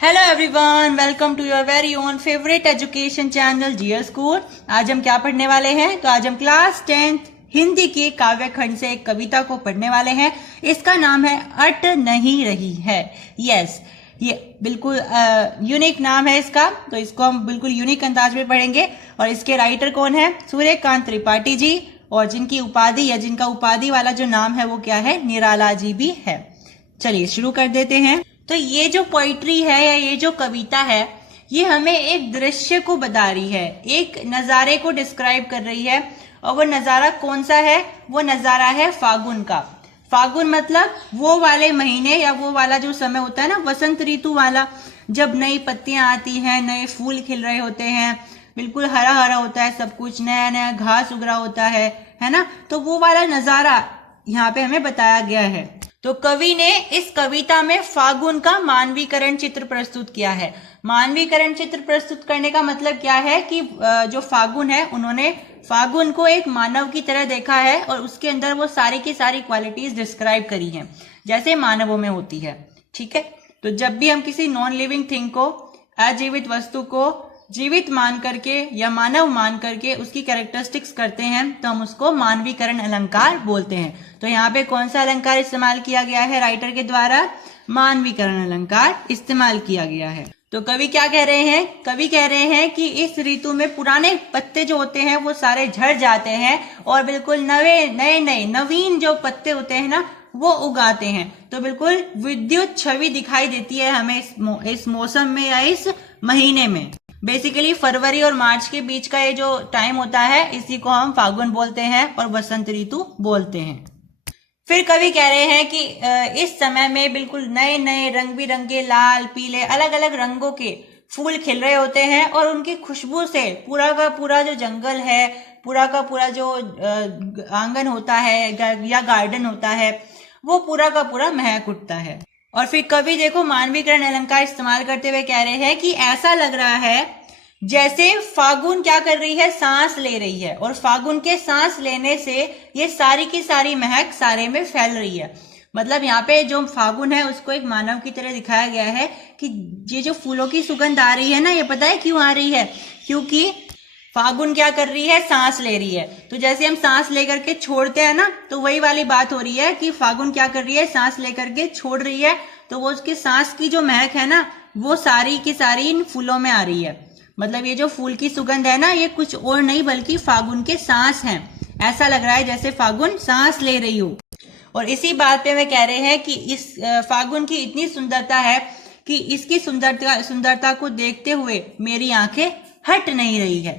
Hello everyone, welcome to your very own favourite education channel Jio school. आज हम क्या पढ़ने वाले हैं? तो आज हम क्लास 10th हिंदी के काव्य खंड से एक कविता को पढ़ने वाले हैं। इसका नाम है अट नहीं रही है। यस, ये बिल्कुल यूनिक नाम है इसका, तो इसको हम बिल्कुल यूनिक अंदाज में पढ़ेंगे। और इसके राइटर कौन है? सूर्यकांत त्रिपाठी जी, और जिनकी उपाधि या जिनका उपाधि वाला जो नाम है वो क्या है? निराला जी भी है। चलिए शुरू कर देते हैं। तो ये जो पोइट्री है या ये जो कविता है, ये हमें एक दृश्य को बता रही है, एक नज़ारे को डिस्क्राइब कर रही है। और वो नज़ारा कौन सा है? वो नज़ारा है फागुन का। फागुन मतलब वो वाले महीने या वो वाला जो समय होता है ना, वसंत ऋतु वाला, जब नई पत्तियां आती हैं, नए फूल खिल रहे होते हैं, बिल्कुल हरा हरा होता है सब कुछ, नया नया घास उग रहा होता है ना। तो वो वाला नज़ारा यहाँ पे हमें बताया गया है। तो कवि ने इस कविता में फागुन का मानवीकरण चित्र प्रस्तुत किया है। मानवीकरण चित्र प्रस्तुत करने का मतलब क्या है कि जो फागुन है, उन्होंने फागुन को एक मानव की तरह देखा है और उसके अंदर वो सारी की सारी क्वालिटीज डिस्क्राइब करी हैं जैसे मानवों में होती है। ठीक है, तो जब भी हम किसी नॉन लिविंग थिंग को, अजीवित वस्तु को जीवित मान करके या मानव मान करके उसकी कैरेक्टरिस्टिक्स करते हैं, तो हम उसको मानवीकरण अलंकार बोलते हैं। तो यहाँ पे कौन सा अलंकार इस्तेमाल किया गया है राइटर के द्वारा? मानवीकरण अलंकार इस्तेमाल किया गया है। तो कवि क्या कह रहे हैं? कवि कह रहे हैं कि इस ऋतु में पुराने पत्ते जो होते हैं वो सारे झड़ जाते हैं और बिल्कुल नए नवीन जो पत्ते होते हैं ना, वो उगाते हैं। तो बिल्कुल विद्युत छवि दिखाई देती है हमें इस मौसम में या इस महीने में। बेसिकली फरवरी और मार्च के बीच का ये जो टाइम होता है, इसी को हम फागुन बोलते हैं और वसंत ऋतु बोलते हैं। फिर कवि कह रहे हैं कि इस समय में बिल्कुल नए नए रंग बिरंगे लाल पीले अलग अलग रंगों के फूल खिल रहे होते हैं और उनकी खुशबू से पूरा का पूरा जो जंगल है, पूरा का पूरा जो आंगन होता है या गार्डन होता है, वो पूरा का पूरा महक उठता है। और फिर कवि देखो मानवीकरण अलंकार इस्तेमाल करते हुए कह रहे हैं कि ऐसा लग रहा है जैसे फागुन क्या कर रही है? सांस ले रही है, और फागुन के सांस लेने से ये सारी की सारी महक सारे में फैल रही है। मतलब यहाँ पे जो फागुन है उसको एक मानव की तरह दिखाया गया है कि ये जो फूलों की सुगंध आ रही है ना, ये पता है क्यों आ रही है? क्योंकि फागुन क्या कर रही है? सांस ले रही है। तो जैसे हम सांस लेकर के छोड़ते हैं ना, तो वही वाली बात हो रही है कि फागुन क्या कर रही है? सांस लेकर के छोड़ रही है। तो वो उसकी सांस की जो महक है ना, वो सारी की सारी इन फूलों में आ रही है। मतलब ये जो फूल की सुगंध है ना, ये कुछ और नहीं बल्कि फागुन के सांस हैं। ऐसा लग रहा है जैसे फागुन सांस ले रही हो। और इसी बात पे वे कह रहे हैं कि इस फागुन की इतनी सुंदरता है कि इसकी सुंदरता को देखते हुए मेरी आंखें हट नहीं रही है।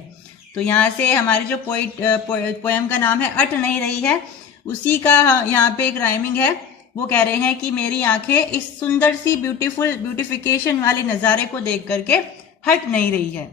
तो यहाँ से हमारी जो पोएम का नाम है अट नहीं रही है, उसी का यहाँ पे एक राइमिंग है। वो कह रहे हैं कि मेरी आंखें इस सुंदर सी ब्यूटिफिकेशन वाले नज़ारे को देख करके हट नहीं रही है।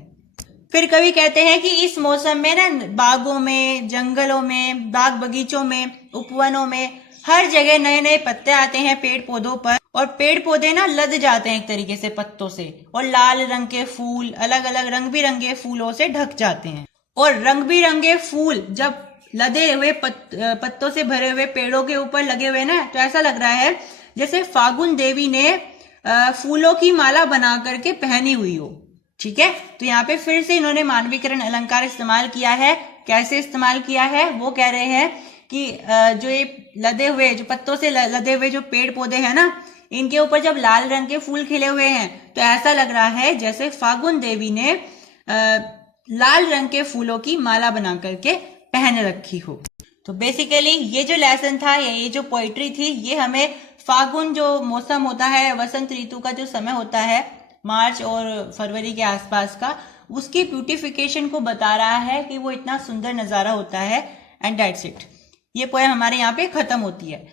फिर कवि कहते हैं कि इस मौसम में ना, बागों में, जंगलों में, बाग बगीचों में, उपवनों में हर जगह नए नए पत्ते आते हैं पेड़ पौधों पर, और पेड़ पौधे ना लद जाते हैं एक तरीके से पत्तों से, और लाल रंग के फूल अलग अलग रंग बिरंगे फूलों से ढक जाते हैं। और रंग बिरंगे फूल जब लदे हुए पत्तों से भरे हुए पेड़ों के ऊपर लगे हुए ना, तो ऐसा लग रहा है जैसे फागुन देवी ने फूलों की माला बना करके पहनी हुई हो। ठीक है, तो यहाँ पे फिर से इन्होंने मानवीकरण अलंकार इस्तेमाल किया है। कैसे इस्तेमाल किया है? वो कह रहे हैं कि जो ये लदे हुए, जो पत्तों से लदे हुए जो पेड़ पौधे हैं ना, इनके ऊपर जब लाल रंग के फूल खिले हुए हैं, तो ऐसा लग रहा है जैसे फागुन देवी ने लाल रंग के फूलों की माला बना करके पहन रखी हो। तो बेसिकली ये जो लेसन था या ये जो पोइट्री थी, ये हमें फागुन जो मौसम होता है, वसंत ऋतु का जो समय होता है, मार्च और फरवरी के आसपास का, उसकी ब्यूटिफिकेशन को बता रहा है कि वो इतना सुंदर नज़ारा होता है। And that's it. ये पोएम हमारे यहाँ पे खत्म होती है।